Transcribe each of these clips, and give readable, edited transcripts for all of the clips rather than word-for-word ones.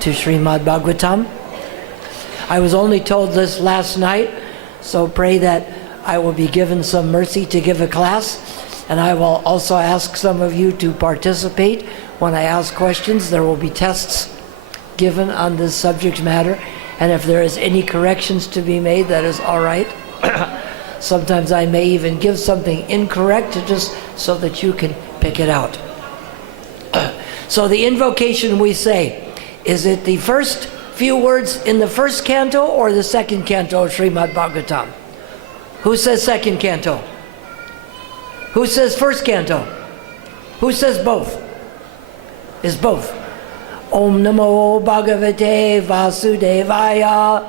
to Śrīmad Bhāgavatam. I was only told this last night, so pray that I will be given some mercy to give a class, and I will also ask some of you to participate. When I ask questions, there will be tests given on this subject matter, and if there is any corrections to be made, that is all right. Sometimes I may even give something incorrect just so that you can pick it out. So the invocation we say, is it the first few words in the first canto or the second canto of Śrīmad Bhāgavatam? Who says second canto? Who says first canto? Who says both? Is both. Om Namo Bhagavate Vasudevaya.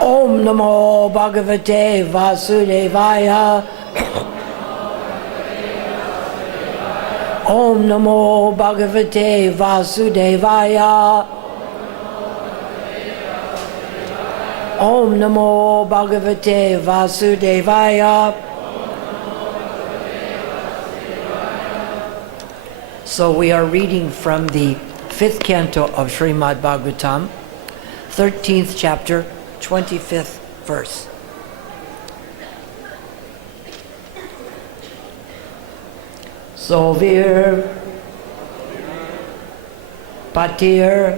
Om Namo Bhagavate Vasudevaya. Om Namo Bhagavate Vasudevaya. Om Namo Bhagavate Vasudevaya. So we are reading from the 5th canto of Śrīmad Bhāgavatam, 13th chapter, 25th verse. Sovir Patir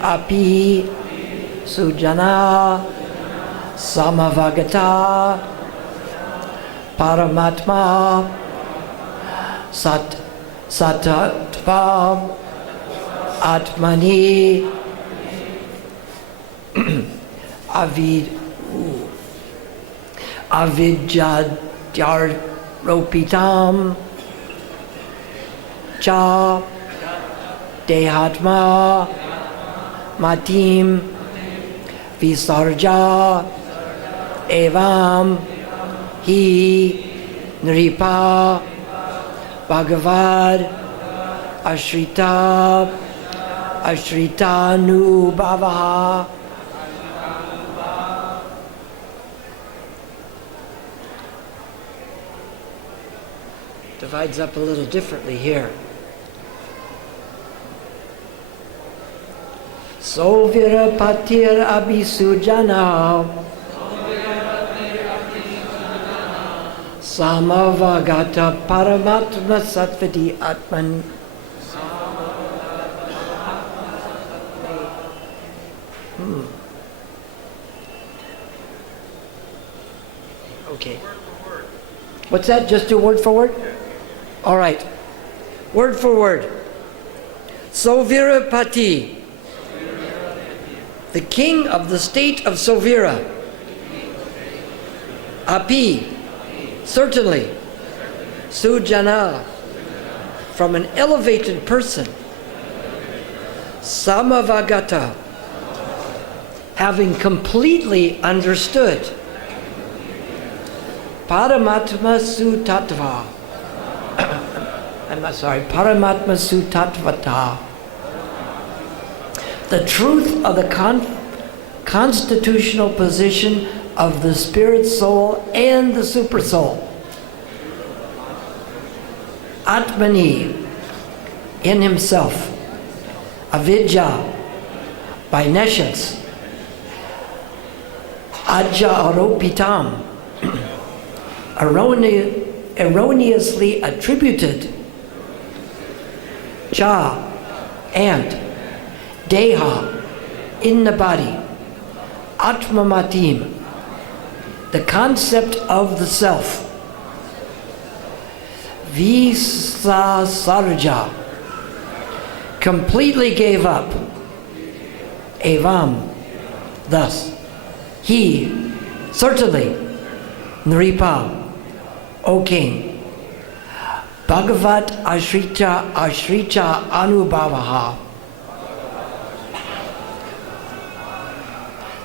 Api Sujana Samavagata Paramatma Satatva Atmani Avidyaropitam Cha Dehatma Matim Visarja Evam Hi Nripa Bhagavad Ashrita Ashritanubhavaha. Divides up a little differently here. Sovira patir abhisujana samavagata paramatma satvati atman. Okay. What's that? Just do word for word? All right. Word for word. Sovira Pati, the king of the state of Sovira. Api, certainly. Sujana, from an elevated person. Samavagata, having completely understood. Paramatma Sutattva. Paramatma Sutatvata. The truth of the constitutional position of the spirit soul and the super soul. Atmani, in himself. Avidya, by nescience. Ajja aropitam, erroneously attributed. Cha, and. Deha, in the body. Atmamatim, the concept of the self. Visasarja, completely gave up. Evam, thus. He, certainly. Nripa, O king. Bhagavat Ashrita Anubhavaha.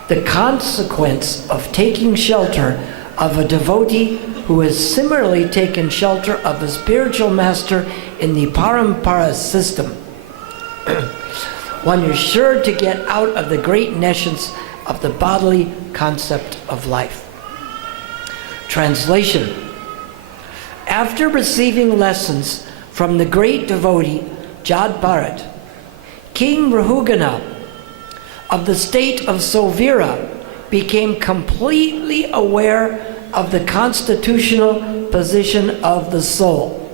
The consequence of taking shelter of a devotee who has similarly taken shelter of a spiritual master in the parampara system. One is sure to get out of the great nescience of the bodily concept of life. Translation. After receiving lessons from the great devotee Jad Bharat. King Rahugana of the state of Sovira became completely aware of the constitutional position of the soul.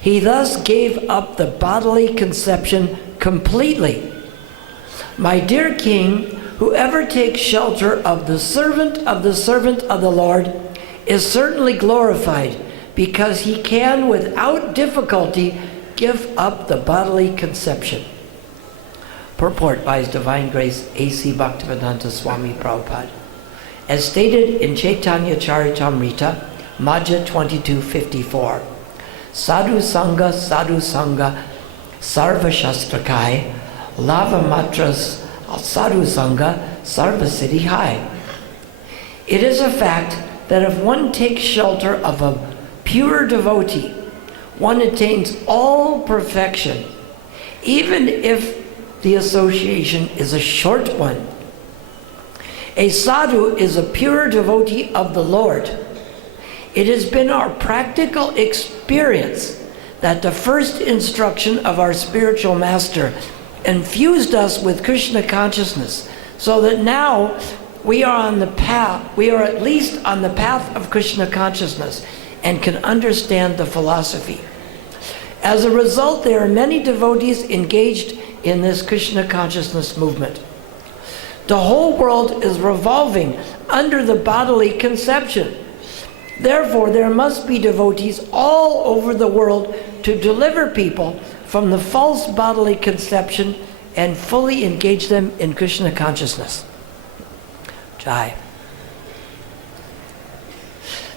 He thus gave up the bodily conception completely. My dear king, whoever takes shelter of the servant of the Lord is certainly glorified, because he can without difficulty give up the bodily conception. Purport by His Divine Grace A.C. Bhaktivedanta Swami Prabhupada. As stated in Chaitanya Charitamrita, Madhya 2254, Sadhu Sangha, Sarva Shastrakai, Lava Matras, Sadhu Sangha, Sarva Siddhi Hai. It is a fact that if one takes shelter of a pure devotee, one attains all perfection, even if the association is a short one. A sadhu is a pure devotee of the Lord. It has been our practical experience that the first instruction of our spiritual master infused us with Krishna consciousness, so that now we are at least on the path of Krishna consciousness and can understand the philosophy. As a result, there are many devotees engaged in this Krishna consciousness movement. The whole world is revolving under the bodily conception. Therefore, there must be devotees all over the world to deliver people from the false bodily conception and fully engage them in Krishna consciousness. Jai.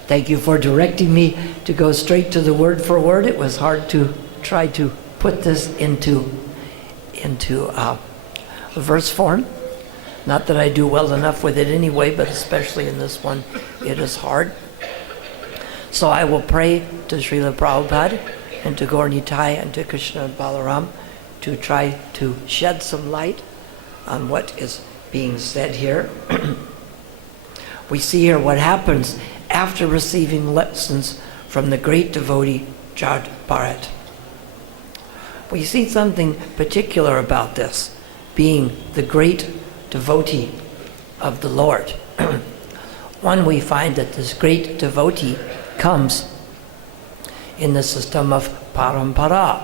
Thank you for directing me to go straight to the word for word. It was hard to try to put this into verse form. Not that I do well enough with it anyway, but especially in this one, it is hard. So I will pray to Srila Prabhupada and to Gaur Nitai and to Krishna and Balaram to try to shed some light on what is being said here. We see here what happens after receiving lessons from the great devotee Jad Bharat. We see something particular about this, being the great devotee of the Lord. One, we find that this great devotee comes in the system of parampara.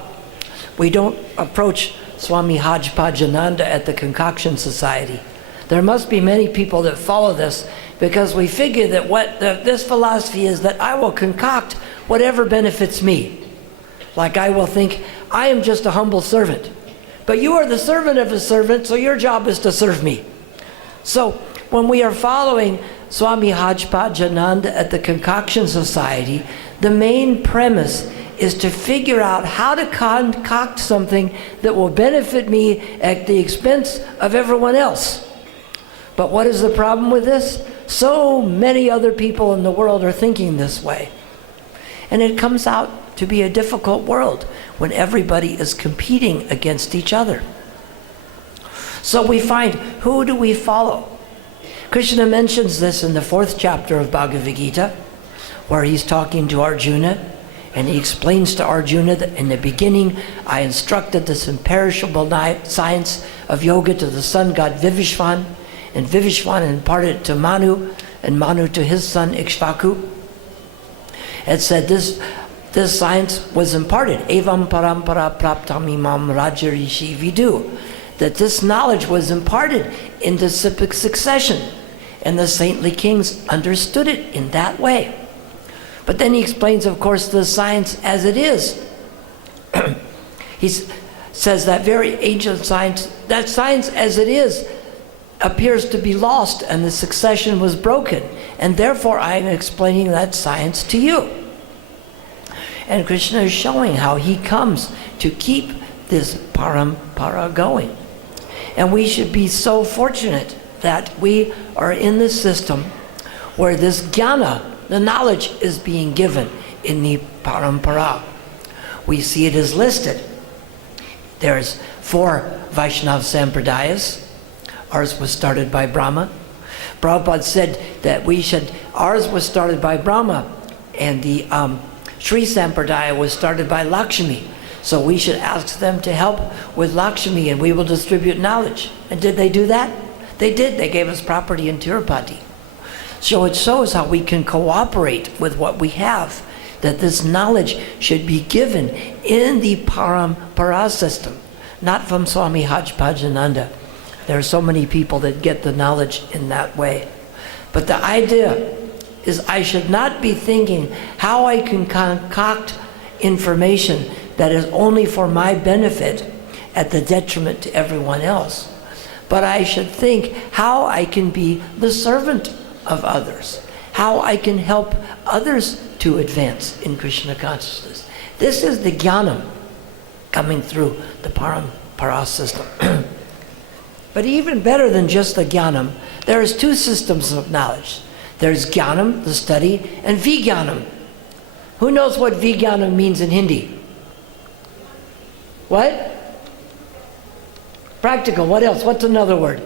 We don't approach Swami Hajpajananda at the Concoction Society. There must be many people that follow this, because we figure that this philosophy is that I will concoct whatever benefits me. Like I will think, I am just a humble servant, but you are the servant of a servant, so your job is to serve me. So when we are following Swami Hajpajananda at the Concoction Society, the main premise is to figure out how to concoct something that will benefit me at the expense of everyone else. But what is the problem with this? So many other people in the world are thinking this way. And it comes out to be a difficult world when everybody is competing against each other. So we find, who do we follow? Krishna mentions this in the 4th chapter of Bhagavad Gita, where he's talking to Arjuna, and he explains to Arjuna that in the beginning I instructed this imperishable science of yoga to the sun god Vivishvan, and Vivishvan imparted it to Manu, and Manu to his son Ikshvaku. It said this science was imparted, evam parampara praptam imam raja rishi vidu, that this knowledge was imparted in the succession, and the saintly kings understood it in that way. But then he explains, of course, the science as it is. He says that very ancient science, that science as it is, appears to be lost, and the succession was broken, and therefore I am explaining that science to you. And Krishna is showing how he comes to keep this parampara going. And we should be so fortunate that we are in this system where this jnana, the knowledge, is being given in the parampara. We see it is listed. There's 4 Vaishnava Sampradayas. Ours was started by Brahma. Prabhupada said that ours was started by Brahma, and the Sri Sampradaya was started by Lakshmi. So we should ask them to help with Lakshmi and we will distribute knowledge. And did they do that? They did. They gave us property in Tirupati. So it shows how we can cooperate with what we have, that this knowledge should be given in the Parampara system, not from Swami Hajpajananda. There are so many people that get the knowledge in that way. But the idea is I should not be thinking how I can concoct information that is only for my benefit at the detriment to everyone else. But I should think how I can be the servant of others, how I can help others to advance in Krishna consciousness. This is the jnanam coming through the parampara system. But even better than just the jnanam, there's two systems of knowledge. There's jnanam, the study, and vijnanam. Who knows what vijnanam means in Hindi? What? Practical. What else? What's another word?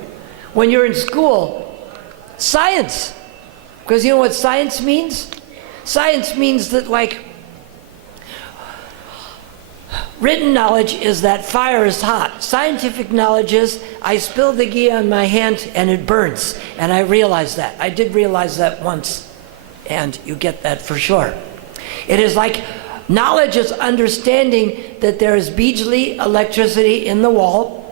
When you're in school, science. Because you know what science means? Science means that, like, written knowledge is that fire is hot. Scientific knowledge is I spill the ghee on my hand and it burns. And I realize that. I did realize that once. And you get that for sure. It is like knowledge is understanding that there is Bijli, electricity in the wall.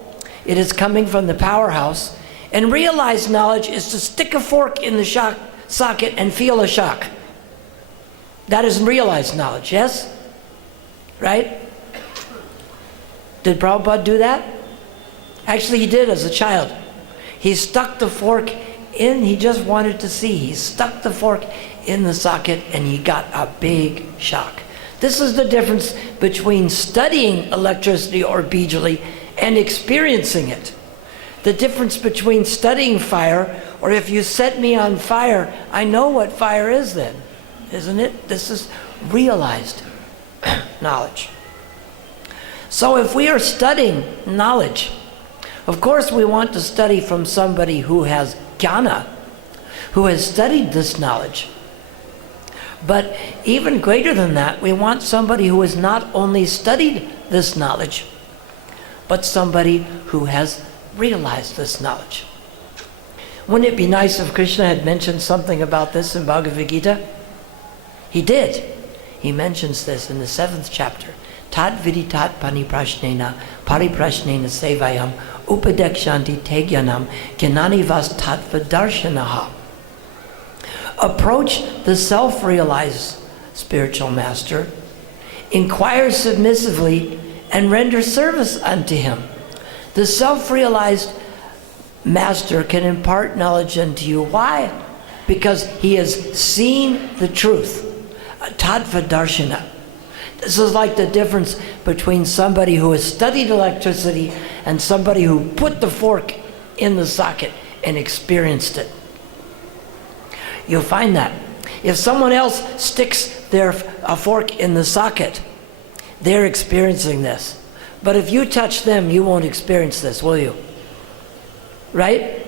It is coming from the powerhouse. And realized knowledge is to stick a fork in the socket and feel a shock. That is realized knowledge, yes? Right? Did Prabhupada do that? Actually, he did as a child. He stuck the fork in, he just wanted to see. He stuck the fork in the socket and he got a big shock. This is the difference between studying electricity or Bijli and experiencing it. The difference between studying fire, or if you set me on fire, I know what fire is then, isn't it? This is realized knowledge. So if we are studying knowledge, of course we want to study from somebody who has jnana, who has studied this knowledge. But even greater than that, we want somebody who has not only studied this knowledge, but somebody who has realized this knowledge. Wouldn't it be nice if Krishna had mentioned something about this in Bhagavad Gita? He did. He mentions this in the 7th chapter. Tat viditat paniprashnena pariprashnena sevayam upadekshanti te jnanam jnani vas tattva darshanaha. Approach the self-realized spiritual master, inquire submissively, and render service unto him. The self-realized master can impart knowledge unto you. Why? Because he has seen the truth. Tattva darshana. This is like the difference between somebody who has studied electricity and somebody who put the fork in the socket and experienced it. You'll find that. If someone else sticks a fork in the socket, they're experiencing this. But if you touch them, you won't experience this, will you? Right?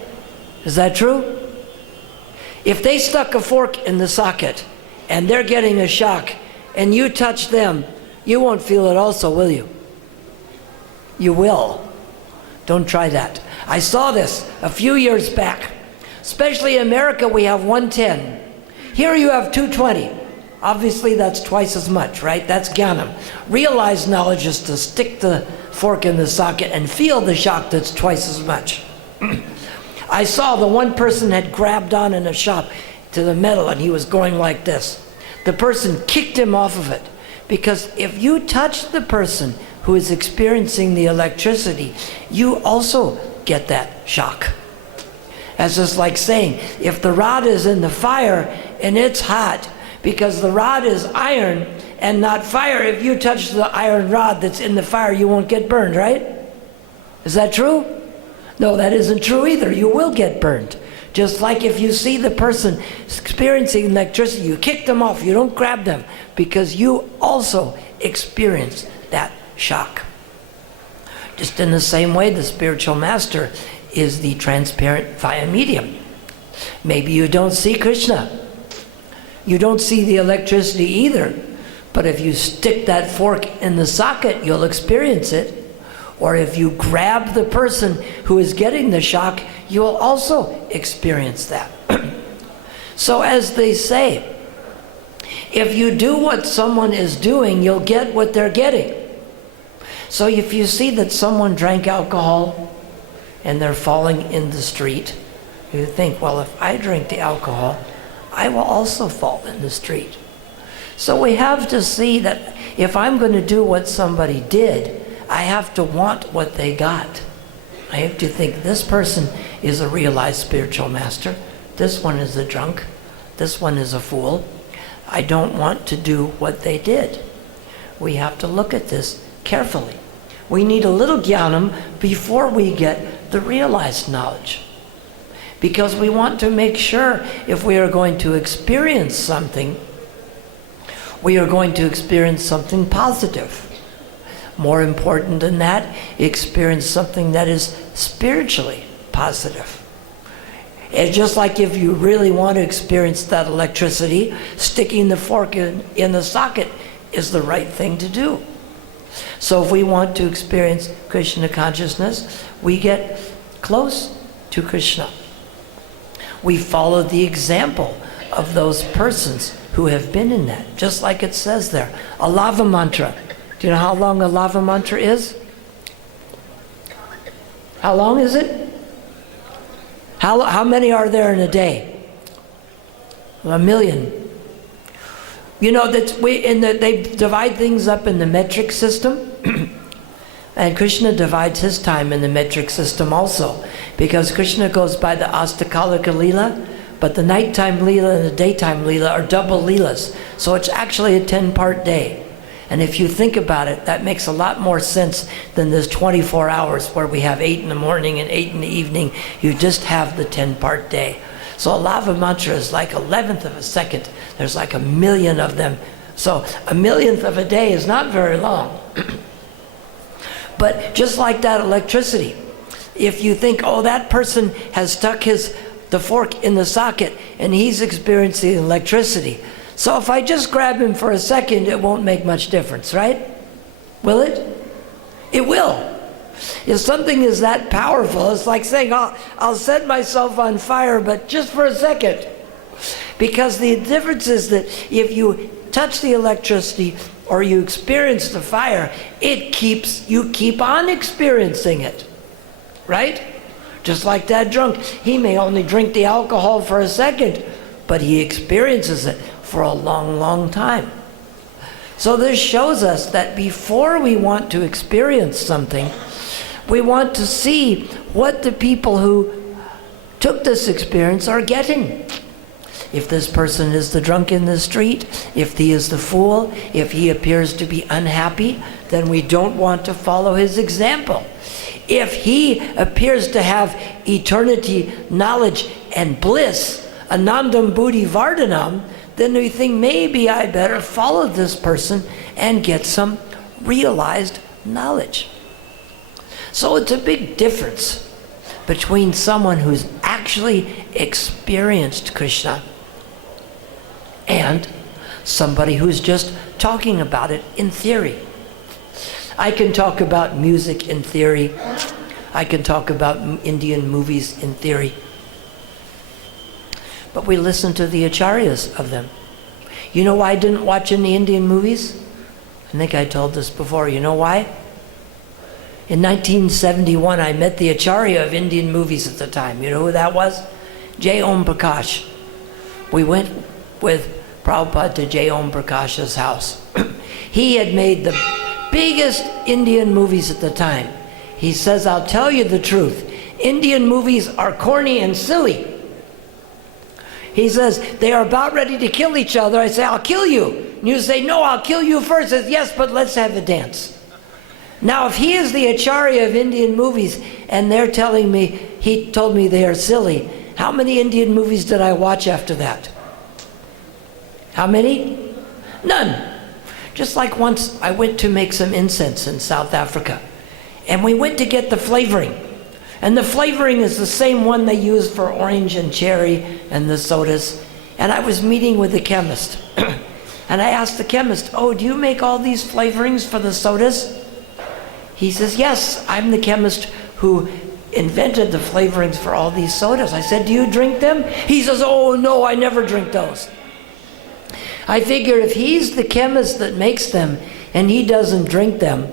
Is that true? If they stuck a fork in the socket and they're getting a shock and you touch them, you won't feel it also, will you? You will. Don't try that. I saw this a few years back. Especially in America, we have 110. Here you have 220. Obviously, that's twice as much, right? That's jnanam. Realized knowledge is to stick the fork in the socket and feel the shock that's twice as much. I saw the one person had grabbed on in a shop to the metal and he was going like this. The person kicked him off of it. Because if you touch the person who is experiencing the electricity, you also get that shock. That's just like saying, if the rod is in the fire and it's hot, because the rod is iron and not fire, if you touch the iron rod that's in the fire, you won't get burned, right? Is that true? No, that isn't true either. You will get burned. Just like if you see the person experiencing electricity, you kick them off, you don't grab them, because you also experience that shock. Just in the same way, the spiritual master is the transparent via medium. Maybe you don't see Krishna. You don't see the electricity either, But if you stick that fork in the socket, you'll experience it. Or if you grab the person who is getting the shock, you'll also experience that. So as they say, if you do what someone is doing, you'll get what they're getting. So if you see that someone drank alcohol and they're falling in the street, you think, well, if I drink the alcohol, I will also fall in the street. So we have to see that if I'm going to do what somebody did, I have to want what they got. I have to think, this person is a realized spiritual master. This one is a drunk. This one is a fool. I don't want to do what they did. We have to look at this carefully. We need a little jnanam before we get the realized knowledge. Because we want to make sure if we are going to experience something, we are going to experience something positive. More important than that, experience something that is spiritually positive. It's just like if you really want to experience that electricity, sticking the fork in the socket is the right thing to do. So if we want to experience Krishna consciousness, we get close to Krishna. We follow the example of those persons who have been in that, just like it says there. A lava mantra. Do you know how long a lava mantra is? How long is it? How many are there in a day? 1 million. You know that they divide things up in the metric system, and Krishna divides his time in the metric system also, because Krishna goes by the Astakalika Leela, but the nighttime Leela and the daytime Leela are double Leelas, so it's actually a 10-part day. And if you think about it, that makes a lot more sense than this 24 hours where we have 8 in the morning and 8 in the evening. You just have the 10-part day. So a lava mantra is like 1/11th of a second. There's like 1 million of them. So 1/millionth of a day is not very long. But just like that electricity, if you think, oh, that person has stuck the fork in the socket and he's experiencing electricity. So if I just grab him for a second, it won't make much difference, right? Will it? It will. If something is that powerful, it's like saying, I'll set myself on fire, but just for a second. Because the difference is that if you touch the electricity or you experience the fire, you keep on experiencing it, right? Just like that drunk. He may only drink the alcohol for a second, but he experiences it for a long, long time. So this shows us that before we want to experience something, we want to see what the people who took this experience are getting. If this person is the drunk in the street, if he is the fool, if he appears to be unhappy, then we don't want to follow his example. If he appears to have eternity, knowledge, and bliss, anandam buddhi vardhanam, then we think maybe I better follow this person and get some realized knowledge. So it's a big difference between someone who's actually experienced Krishna and somebody who's just talking about it in theory. I can talk about music in theory. I can talk about Indian movies in theory. But we listen to the acharyas of them. You know why I didn't watch any Indian movies? I think I told this before. You know why? In 1971, I met the acharya of Indian movies at the time. You know who that was? J. Om Prakash. We went with Prabhupada to J. Om Prakash's house. He had made the biggest Indian movies at the time. He says, I'll tell you the truth. Indian movies are corny and silly. He says, they are about ready to kill each other. I say, I'll kill you. And you say, no, I'll kill you first. He says, yes, but let's have a dance. Now, if he is the acharya of Indian movies and they're telling me, he told me they are silly, how many Indian movies did I watch after that? How many? None. Just like once I went to make some incense in South Africa, and we went to get the flavoring. And the flavoring is the same one they use for orange and cherry and the sodas. And I was meeting with the chemist. And I asked the chemist, oh, do you make all these flavorings for the sodas? He says, yes, I'm the chemist who invented the flavorings for all these sodas. I said, do you drink them? He says, oh, no, I never drink those. I figure if he's the chemist that makes them and he doesn't drink them,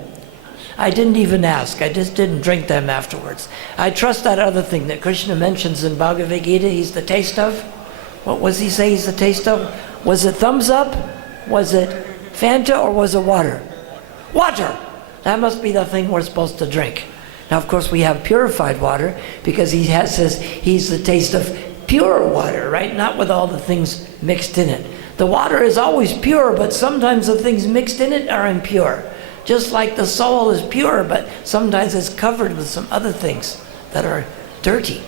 I didn't even ask. I just didn't drink them afterwards. I trust that other thing that Krishna mentions in Bhagavad Gita, he's the taste of. What was he say he's the taste of? Was it thumbs up? Was it Fanta, or was it water? Water! That must be the thing we're supposed to drink. Now, of course, we have purified water because he says he's the taste of pure water, right? Not with all the things mixed in it. The water is always pure, but sometimes the things mixed in it are impure. Just like the soul is pure, but sometimes it's covered with some other things that are dirty.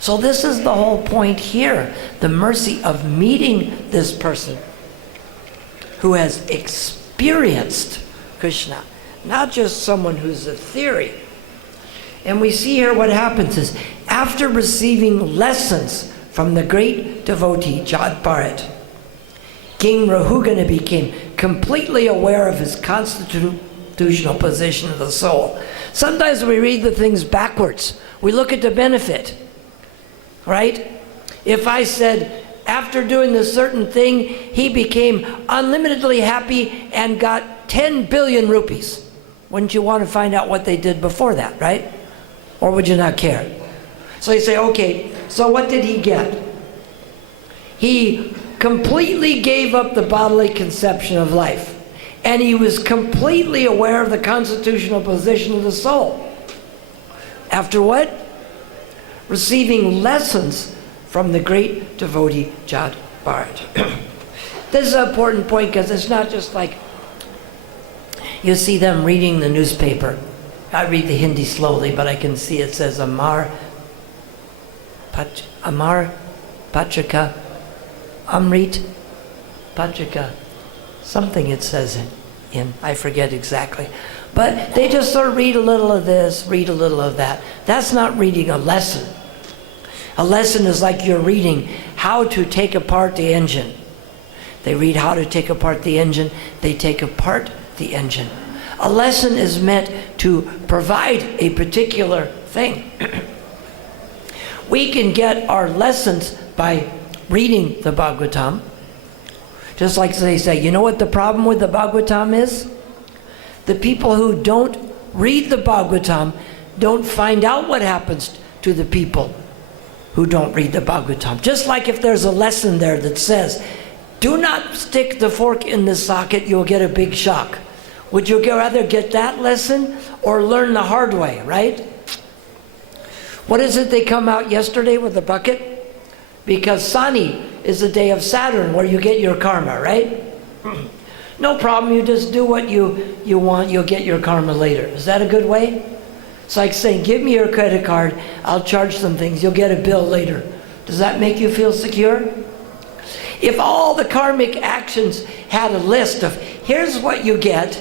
So this is the whole point here, the mercy of meeting this person who has experienced Krishna, not just someone who's a theory. And we see here what happens is, after receiving lessons from the great devotee Jad Bharat, King Rahugana became completely aware of his constitutional position of the soul. Sometimes we read the things backwards. We look at the benefit, right? If I said, after doing this certain thing, he became unlimitedly happy and got 10 billion rupees. Wouldn't you want to find out what they did before that, right? Or would you not care? So you say, okay, so what did he get? He completely gave up the bodily conception of life, and he was completely aware of the constitutional position of the soul. After what? Receiving lessons from the great devotee Jad Bharat. This is an important point because it's not just like you see them reading the newspaper. I read the Hindi slowly, but I can see it says Amar Patrika, Amrit Patrika, something it says in, I forget exactly. But they just sort of read a little of this, read a little of that. That's not reading a lesson. A lesson is like you're reading how to take apart the engine. They read how to take apart the engine, they take apart the engine. A lesson is meant to provide a particular thing. We can get our lessons by reading the Bhāgavatam. Just like they say, you know what the problem with the Bhāgavatam is? The people who don't read the Bhāgavatam don't find out what happens to the people who don't read the Bhāgavatam. Just like if there's a lesson there that says, do not stick the fork in the socket, you'll get a big shock. Would you rather get that lesson or learn the hard way, right? What is it they come out yesterday with the bucket? Because Sani is the day of Saturn where you get your karma, right? No problem, you just do what you want, you'll get your karma later. Is that a good way? It's like saying, give me your credit card, I'll charge some things, you'll get a bill later. Does that make you feel secure? If all the karmic actions had a list of, here's what you get,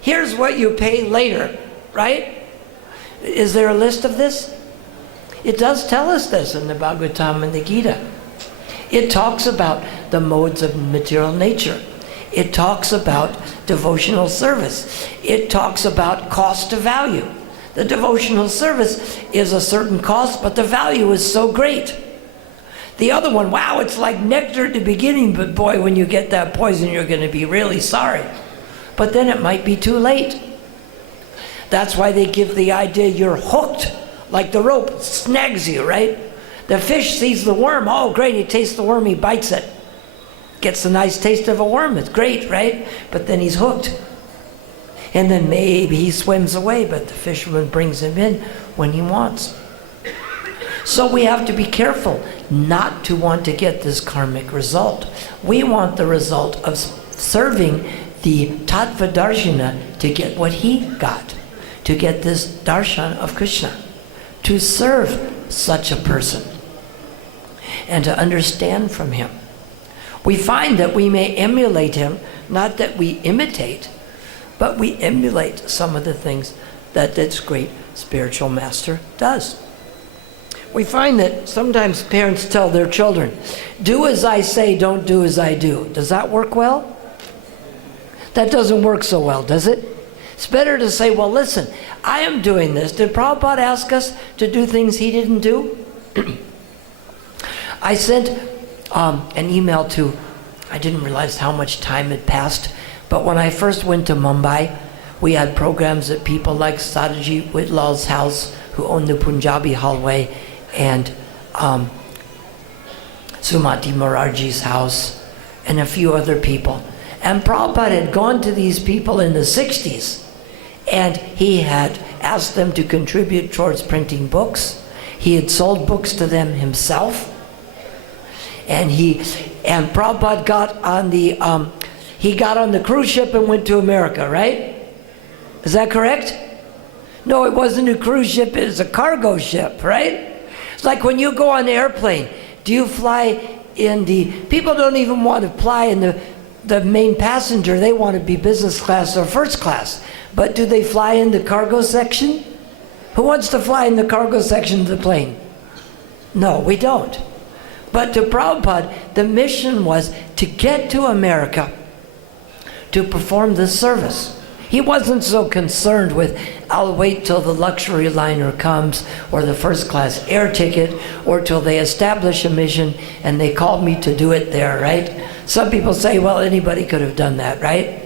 here's what you pay later, right? Is there a list of this? It does tell us this in the Bhāgavatam and the Gita. It talks about the modes of material nature. It talks about devotional service. It talks about cost to value. The devotional service is a certain cost, but the value is so great. The other one, wow, it's like nectar at the beginning, but boy, when you get that poison, you're going to be really sorry. But then it might be too late. That's why they give the idea you're hooked, like the rope snags you, right? The fish sees the worm, oh great, he tastes the worm, he bites it. Gets a nice taste of a worm, it's great, right? But then he's hooked. And then maybe he swims away, but the fisherman brings him in when he wants. So we have to be careful not to want to get this karmic result. We want the result of serving the Tattva Darshana to get what he got, to get this darshan of Krishna, to serve such a person, and to understand from him. We find that we may emulate him, not that we imitate, but we emulate some of the things that this great spiritual master does. We find that sometimes parents tell their children, do as I say, don't do as I do. Does that work well? That doesn't work so well, does it? It's better to say, well, listen, I am doing this. Did Prabhupada ask us to do things he didn't do? I sent an email to, I didn't realize how much time had passed, but when I first went to Mumbai, we had programs at people like Sadaji Whitlal's house, who owned the Punjabi hallway, and Sumati Morarji's house, and a few other people. And Prabhupada had gone to these people in the 60s, and he had asked them to contribute towards printing books. He had sold books to them himself. And Prabhupada got on the cruise ship and went to America, right? Is that correct? No, it wasn't a cruise ship, it was a cargo ship, right? It's like when you go on the airplane, do you fly in people don't even want to fly in the main passenger, they want to be business class or first class. But do they fly in the cargo section? Who wants to fly in the cargo section of the plane? No, we don't. But to Prabhupada, the mission was to get to America to perform this service. He wasn't so concerned with, I'll wait till the luxury liner comes, or the first class air ticket, or till they establish a mission and they called me to do it there, right? Some people say, well, anybody could have done that, right?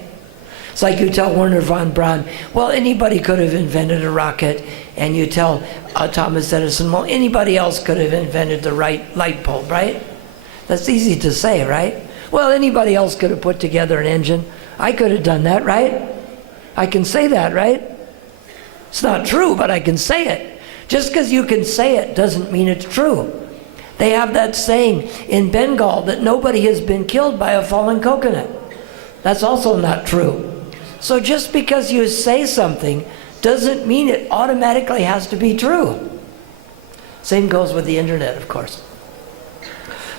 It's like you tell Werner von Braun, well, anybody could have invented a rocket, and you tell Thomas Edison, well, anybody else could have invented the right light bulb, right? That's easy to say, right? Well, anybody else could have put together an engine. I could have done that, right? I can say that, right? It's not true, but I can say it. Just because you can say it doesn't mean it's true. They have that saying in Bengal that nobody has been killed by a fallen coconut. That's also not true. So just because you say something doesn't mean it automatically has to be true. Same goes with the internet, of course.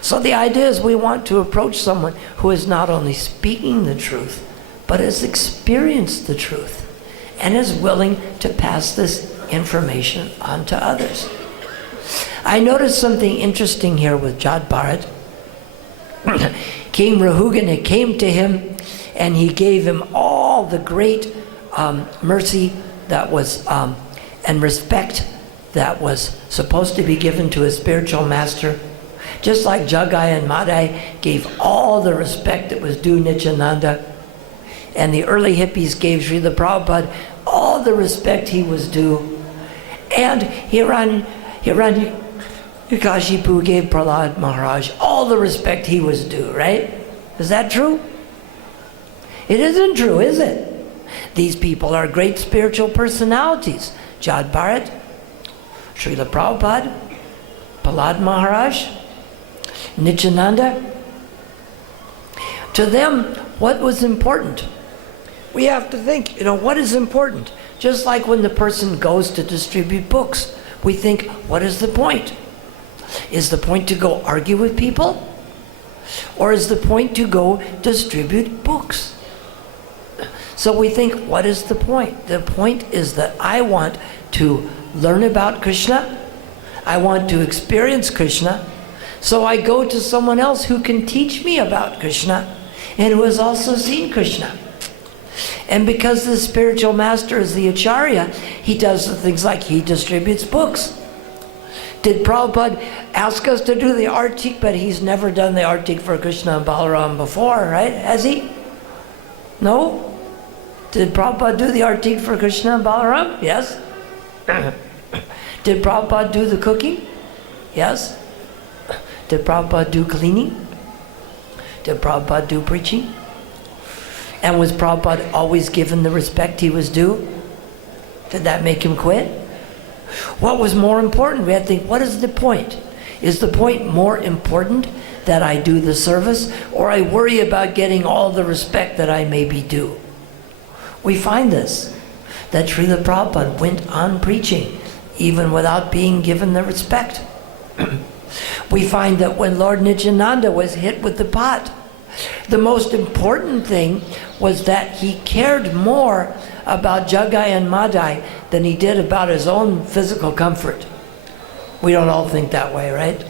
So the idea is we want to approach someone who is not only speaking the truth, but has experienced the truth and is willing to pass this information on to others. I noticed something interesting here with Jad Bharat. King Rahugana came to him and he gave him all the great mercy that was and respect that was supposed to be given to a spiritual master. Just like Jagai and Madai gave all the respect that was due Nityananda, and the early hippies gave Srila Prabhupada all the respect he was due, and Hiranyakashipu gave Prahlad Maharaj all the respect he was due, right? Is that true? It isn't true, is it? These people are great spiritual personalities. Jad Bharat, Srila Prabhupada, Prahlad Maharaj, Nityananda. To them, what was important? We have to think, what is important? Just like when the person goes to distribute books, we think, what is the point? Is the point to go argue with people? Or is the point to go distribute books? So we think, what is the point? The point is that I want to learn about Krishna. I want to experience Krishna. So I go to someone else who can teach me about Krishna and who has also seen Krishna. And because the spiritual master is the Acharya, he does the things like he distributes books. Did Prabhupada ask us to do the artik? But he's never done the artik for Krishna and Balaram before, right? Has he? No? Did Prabhupada do the artik for Krishna and Balaram? Yes. Did Prabhupada do the cooking? Yes. Did Prabhupada do cleaning? Did Prabhupada do preaching? And was Prabhupada always given the respect he was due? Did that make him quit? What was more important? We had to think, what is the point? Is the point more important that I do the service, or I worry about getting all the respect that I may be due? We find this, that Srila Prabhupada went on preaching even without being given the respect. We find that when Lord Nityananda was hit with the pot, the most important thing was that he cared more about Jagai and Madai than he did about his own physical comfort. We don't all think that way, right?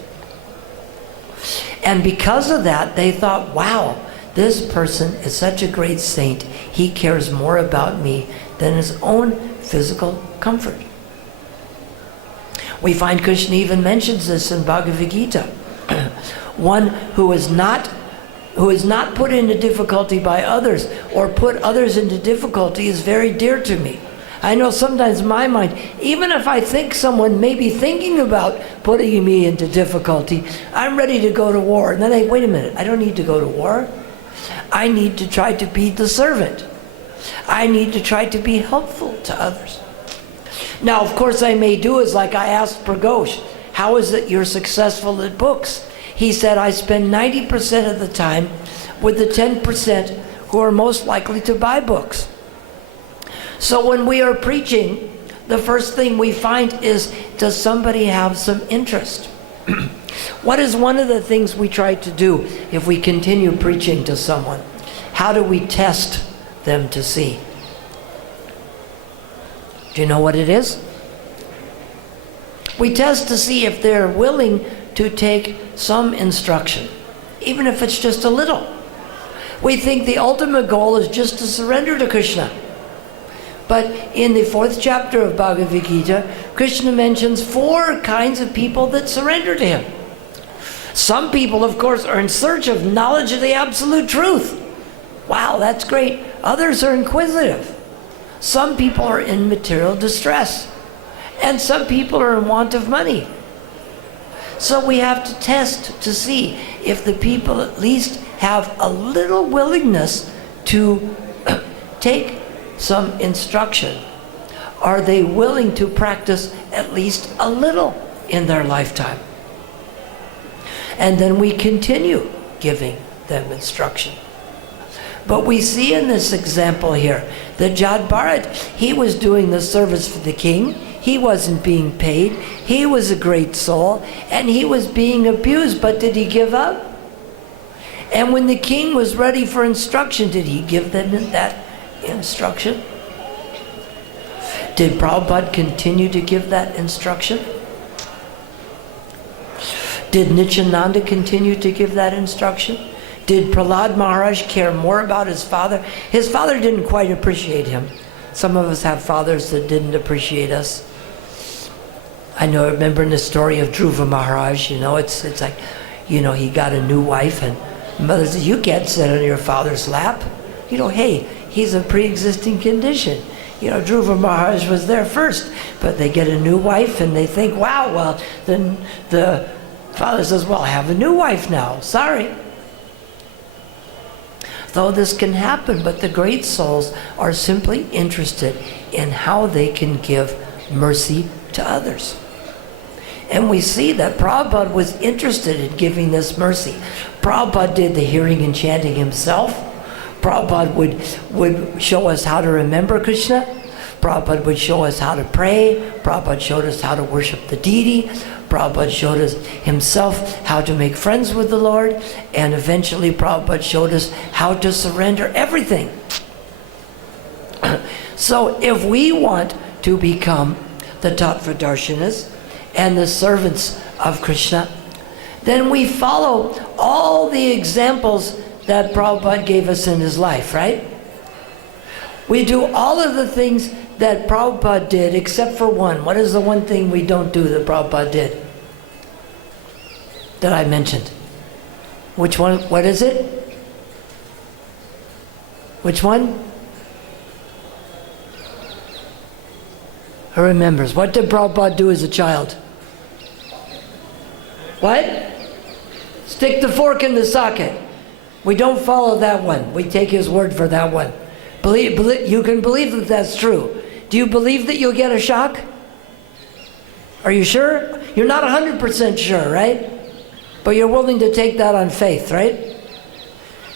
And because of that, they thought, wow, this person is such a great saint. He cares more about me than his own physical comfort. We find Krishna even mentions this in Bhagavad Gita. One who is not put into difficulty by others or put others into difficulty is very dear to me. I know sometimes in my mind, even if I think someone may be thinking about putting me into difficulty, I'm ready to go to war. And then wait a minute, I don't need to go to war. I need to try to be the servant. I need to try to be helpful to others. Now, of course, I may do as like I asked Prabhu, how is it you're successful at books? He said, I spend 90% of the time with the 10% who are most likely to buy books. So when we are preaching, the first thing we find is, does somebody have some interest? What is one of the things we try to do if we continue preaching to someone? How do we test them to see? Do you know what it is? We test to see if they're willing to take some instruction, even if it's just a little. We think the ultimate goal is just to surrender to Krishna. But in the 4th chapter of Bhagavad Gita, Krishna mentions 4 kinds of people that surrender to him. Some people, of course, are in search of knowledge of the absolute truth. Wow, that's great. Others are inquisitive. Some people are in material distress. And some people are in want of money. So we have to test to see if the people at least have a little willingness to take some instruction. Are they willing to practice at least a little in their lifetime? And then we continue giving them instruction. But we see in this example here that Jad Bharat, he was doing the service for the king. He wasn't being paid. He was a great soul, and he was being abused. But did he give up? And when the king was ready for instruction, did he give them that instruction? Did Prabhupada continue to give that instruction? Did Nityananda continue to give that instruction? Did Prahlad Maharaj care more about his father? His father didn't quite appreciate him. Some of us have fathers that didn't appreciate us. I remember in the story of Dhruva Maharaj, it's like, he got a new wife, and mother said, you can't sit on your father's lap. Hey, he's a pre-existing condition. Dhruva Maharaj was there first, but they get a new wife and they think, wow, well, then the father says, well, I have a new wife now. Sorry. Though this can happen, but the great souls are simply interested in how they can give mercy to others. And we see that Prabhupada was interested in giving this mercy. Prabhupada did the hearing and chanting himself. Prabhupada would show us how to remember Krishna. Prabhupada would show us how to pray. Prabhupada showed us how to worship the deity. Prabhupada showed us himself how to make friends with the Lord. And eventually Prabhupada showed us how to surrender everything. So if we want to become the Tattvadarshanas and the servants of Krishna, then we follow all the examples that Prabhupada gave us in his life, right? We do all of the things that Prabhupada did except for one. What is the one thing we don't do that Prabhupada did? That I mentioned. Which one? What is it? Which one? Who remembers? What did Prabhupada do as a child? What? Stick the fork in the socket. We don't follow that one. We take his word for that one. You can believe that that's true. Do you believe that you'll get a shock? Are you sure? You're not 100% sure, right? But you're willing to take that on faith, right?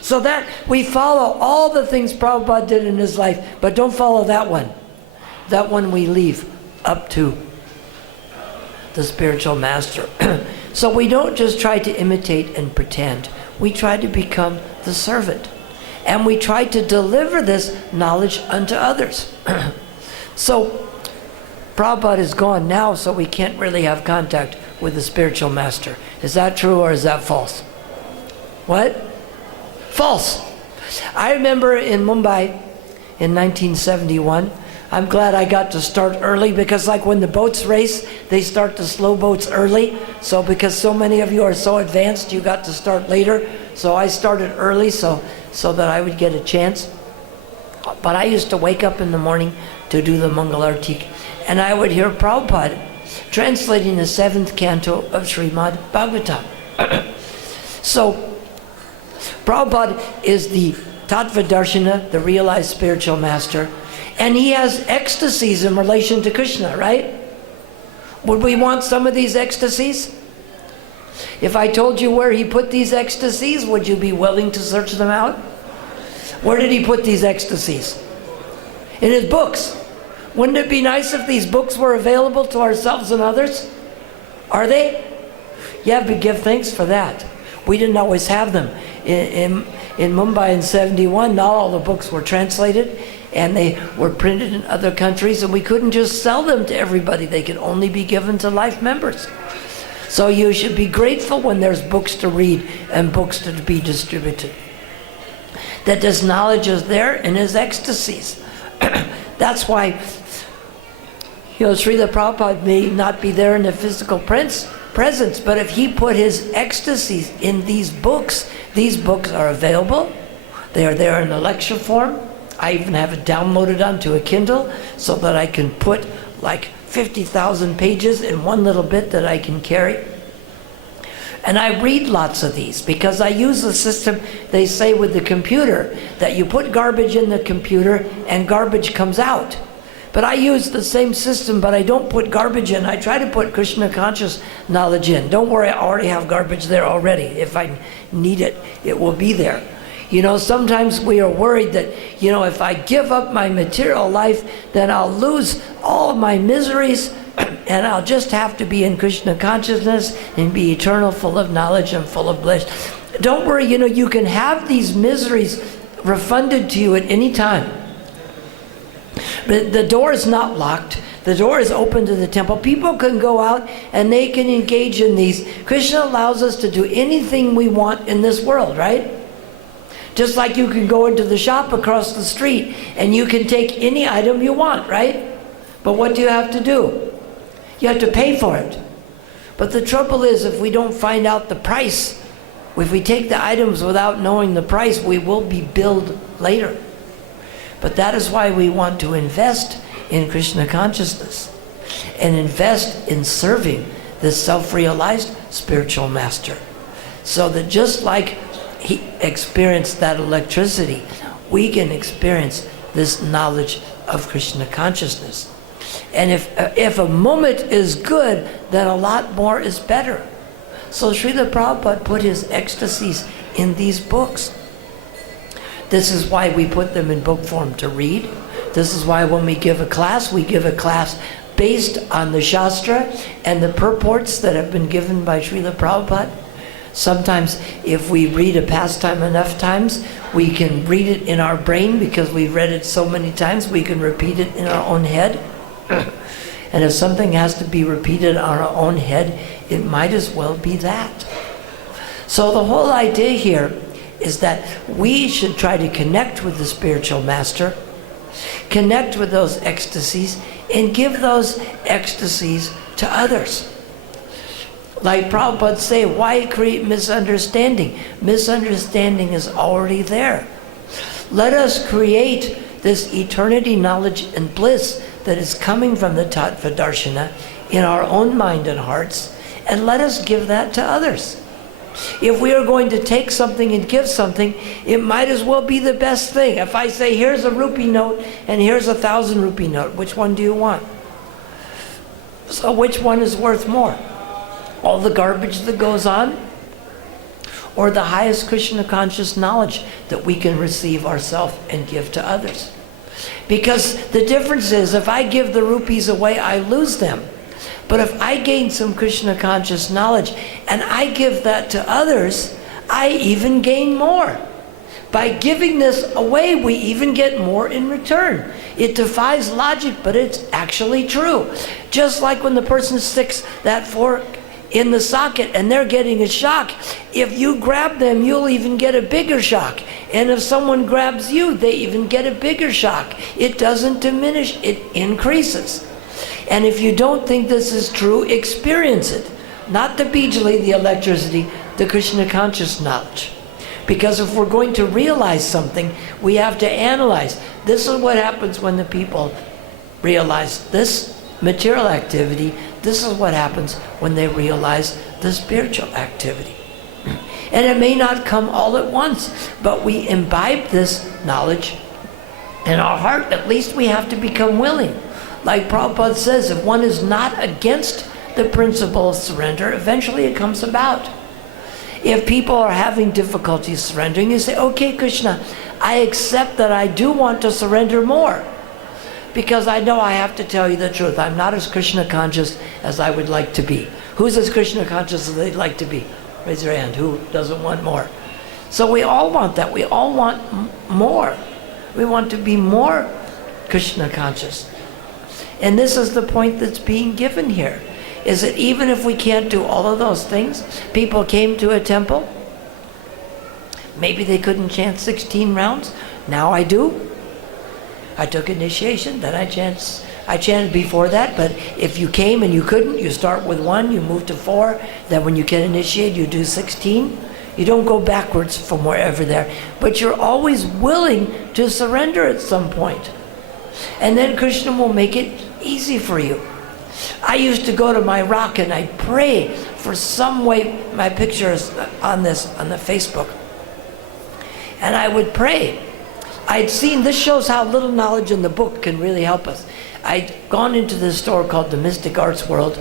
So that we follow all the things Prabhupada did in his life, but don't follow that one. That one we leave up to the spiritual master. So we don't just try to imitate and pretend. We try to become the servant. And we try to deliver this knowledge unto others. So Prabhupada is gone now, so we can't really have contact with the spiritual master. Is that true or is that false? What? False. I remember in Mumbai in 1971, I'm glad I got to start early, because like when the boats race, they start the slow boats early. So because so many of you are so advanced, you got to start later. So I started early so that I would get a chance. But I used to wake up in the morning to do the Mangalarti, and I would hear Prabhupada translating the 7th canto of Śrīmad Bhāgavatam. So Prabhupada is the Tattva-darshana, the realized spiritual master, and he has ecstasies in relation to Krishna, right? Would we want some of these ecstasies? If I told you where he put these ecstasies, would you be willing to search them out? Where did he put these ecstasies? In his books. Wouldn't it be nice if these books were available to ourselves and others? Are they? Yeah, but give thanks for that. We didn't always have them. In Mumbai in 71, not all the books were translated, and they were printed in other countries, and we couldn't just sell them to everybody. They could only be given to life members. So you should be grateful when there's books to read and books to be distributed. That this knowledge is there in his ecstasies. That's why, Srila Prabhupada may not be there in the physical presence, but if he put his ecstasies in these books are available. They are there in the lecture form. I even have it downloaded onto a Kindle so that I can put like 50,000 pages in one little bit that I can carry. And I read lots of these because I use the system, they say with the computer, that you put garbage in the computer and garbage comes out. But I use the same system, but I don't put garbage in. I try to put Krishna conscious knowledge in. Don't worry, I already have garbage there already. If I need it, it will be there. Sometimes we are worried that, if I give up my material life, then I'll lose all of my miseries and I'll just have to be in Krishna consciousness and be eternal, full of knowledge and full of bliss. Don't worry, you can have these miseries refunded to you at any time. But the door is not locked. The door is open to the temple. People can go out and they can engage in these. Krishna allows us to do anything we want in this world, right? Just like you can go into the shop across the street and you can take any item you want, right? But what do you have to do? You have to pay for it. But the trouble is, if we don't find out the price, if we take the items without knowing the price, we will be billed later. But that is why we want to invest in Krishna consciousness and invest in serving this self-realized spiritual master. So that just like he experienced that electricity, we can experience this knowledge of Krishna consciousness. And if a moment is good, then a lot more is better. So Srila Prabhupada put his ecstasies in these books. This is why we put them in book form to read. This is why when we give a class based on the Shastra and the purports that have been given by Srila Prabhupada. Sometimes if we read a pastime enough times, we can read it in our brain because we've read it so many times, we can repeat it in our own head. And if something has to be repeated on our own head, it might as well be that. So the whole idea here is that we should try to connect with the spiritual master, connect with those ecstasies, and give those ecstasies to others. Like Prabhupada say, why create misunderstanding? Misunderstanding is already there. Let us create this eternity knowledge and bliss that is coming from the Tattva Darshana in our own mind and hearts, and let us give that to others. If we are going to take something and give something, it might as well be the best thing. If I say, here's a rupee note and here's 1,000 rupee note, which one do you want? So which one is worth more? All the garbage that goes on, or the highest Krishna conscious knowledge that we can receive ourselves and give to others? Because the difference is, if I give the rupees away, I lose them. But if I gain some Krishna conscious knowledge and I give that to others, I even gain more. By giving this away, we even get more in return. It defies logic, but it's actually true. Just like when the person sticks that fork in the socket and they're getting a shock. If you grab them, you'll even get a bigger shock. And if someone grabs you, they even get a bigger shock. It doesn't diminish, it increases. And if you don't think this is true, experience it. Not the Bijali, the electricity, the Krishna conscious knowledge. Because if we're going to realize something, we have to analyze. This is what happens when the people realize this material activity. This is what happens when they realize the spiritual activity. And it may not come all at once, but we imbibe this knowledge in our heart. At least we have to become willing. Like Prabhupada says, if one is not against the principle of surrender, eventually it comes about. If people are having difficulty surrendering, you say, okay, Krishna, I accept that I do want to surrender more, because I know I have to tell you the truth. I'm not as Krishna conscious as I would like to be. Who's as Krishna conscious as they'd like to be? Raise your hand. Who doesn't want more? So we all want that. We all want more. We want to be more Krishna conscious. And this is the point that's being given here. Is that even if we can't do all of those things, people came to a temple, maybe they couldn't chant 16 rounds, now I do. I took initiation, then I chanted before that, but if you came and you couldn't, you start with 1, you move to 4, then when you get initiated, you do 16. You don't go backwards from wherever there, but you're always willing to surrender at some point. And then Krishna will make it easy for you. I used to go to my rock and I'd pray for some way. My picture is on the Facebook. And I would pray. I'd seen, this shows how little knowledge in the book can really help us. I'd gone into this store called the Mystic Arts World,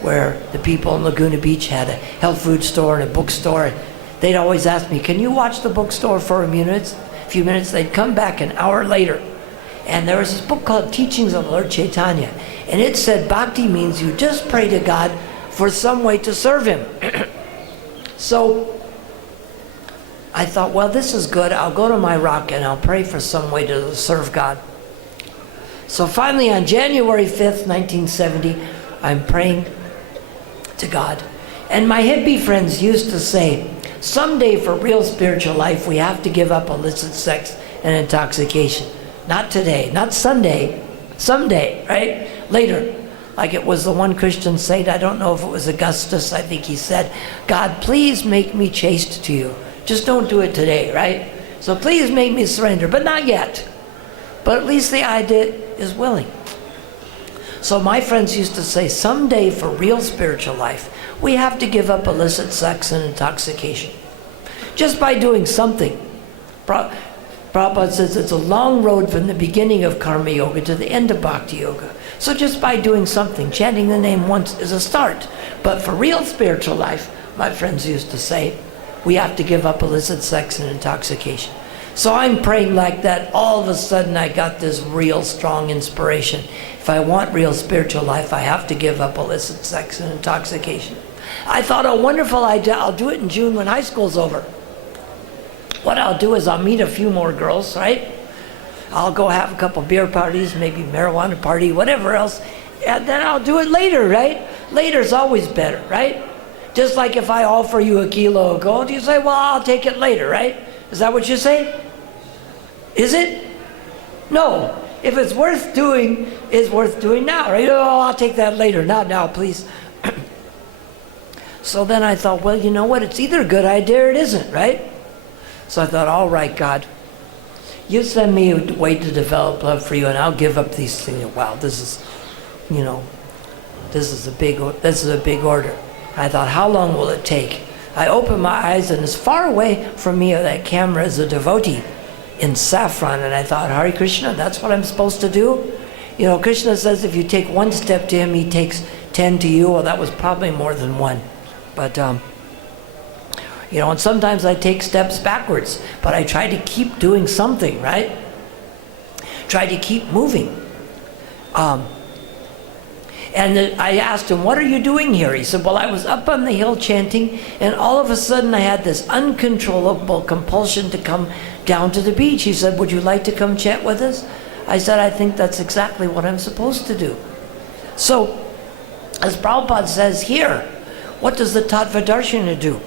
where the people in Laguna Beach had a health food store and a bookstore. And they'd always ask me, can you watch the bookstore for a few minutes? They'd come back an hour later. And there was this book called Teachings of Lord Chaitanya. And it said bhakti means you just pray to God for some way to serve Him. So I thought, well, this is good. I'll go to my rock and I'll pray for some way to serve God. So finally on January 5th, 1970, I'm praying to God. And my hippie friends used to say, someday for real spiritual life, we have to give up illicit sex and intoxication. Not today, not Sunday, someday, right? Later. Like it was the one Christian saint, I don't know if it was Augustus, I think he said, God, please make me chaste to you. Just don't do it today, right? So please make me surrender, but not yet. But at least the idea is willing. So my friends used to say, someday for real spiritual life, we have to give up illicit sex and intoxication. Just by doing something. Prabhupada says it's a long road from the beginning of karma yoga to the end of bhakti yoga. So just by doing something, chanting the name once is a start. But for real spiritual life, my friends used to say, we have to give up illicit sex and intoxication. So I'm praying like that. All of a sudden I got this real strong inspiration. If I want real spiritual life, I have to give up illicit sex and intoxication. I thought, a wonderful idea. I'll do it in June when high school's over. What I'll do is I'll meet a few more girls, right? I'll go have a couple beer parties, maybe marijuana party, whatever else. And then I'll do it later, right? Later's always better, right? Just like if I offer you a kilo of gold, you say, well, I'll take it later, right? Is that what you say? Is it? No. If it's worth doing, it's worth doing now, right? Oh, I'll take that later. Not now, please. So then I thought, well, you know what? It's either a good idea or it isn't, right? So I thought, all right, God, you send me a way to develop love for you, and I'll give up these things. Wow, this is, this is a big order. I thought, how long will it take? I opened my eyes, and as far away from me, that camera is a devotee in saffron, and I thought, Hare Krishna, that's what I'm supposed to do? Krishna says if you take one step to him, he takes 10 to you. Well, that was probably more than one. But, and sometimes I take steps backwards, but I try to keep doing something, right? Try to keep moving. And I asked him, what are you doing here? He said, well, I was up on the hill chanting, and all of a sudden I had this uncontrollable compulsion to come down to the beach. He said, would you like to come chant with us? I said, I think that's exactly what I'm supposed to do. So, as Prabhupada says here, what does the Tattva-darshana do?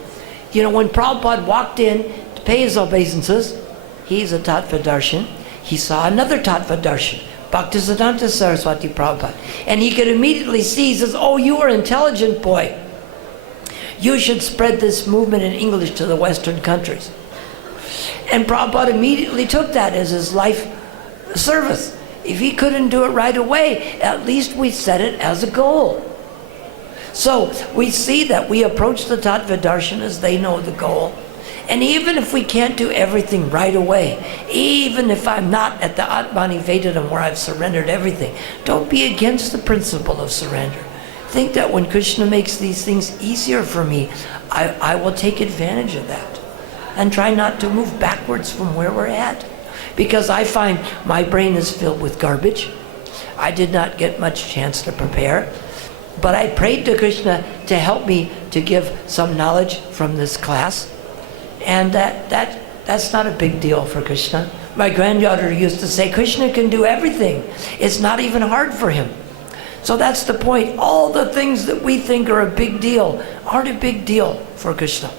You know, when Prabhupada walked in to pay his obeisances, he's a Tattva-darshan, he saw another Tattva-darshan, Bhaktisiddhanta Saraswati Prabhupada. And he could immediately see, he says, oh, you are an intelligent boy. You should spread this movement in English to the Western countries. And Prabhupada immediately took that as his life service. If he couldn't do it right away, at least we set it as a goal. So we see that we approach the Tattva-darshan as they know the goal. And even if we can't do everything right away, even if I'm not at the Atmanivedana where I've surrendered everything, don't be against the principle of surrender. Think that when Krishna makes these things easier for me, I will take advantage of that and try not to move backwards from where we're at. Because I find my brain is filled with garbage. I did not get much chance to prepare. But I prayed to Krishna to help me to give some knowledge from this class. And that's not a big deal for Krishna. My granddaughter used to say, Krishna can do everything. It's not even hard for him. So that's the point. All the things that we think are a big deal aren't a big deal for Krishna.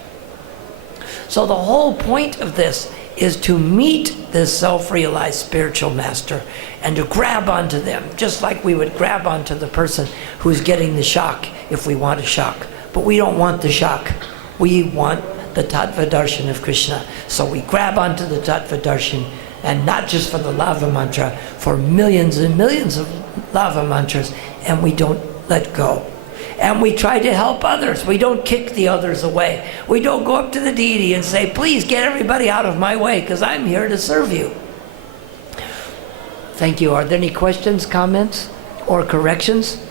So the whole point of this is to meet this self-realized spiritual master and to grab onto them, just like we would grab onto the person who's getting the shock if we want a shock. But we don't want the shock. We want the Tattva-darshan of Krishna. So we grab onto the Tattva-darshan, and not just for the lava mantra, for millions and millions of lava mantras, and we don't let go. And we try to help others. We don't kick the others away. We don't go up to the deity and say, please get everybody out of my way because I'm here to serve you. Thank you. Are there any questions, comments, or corrections?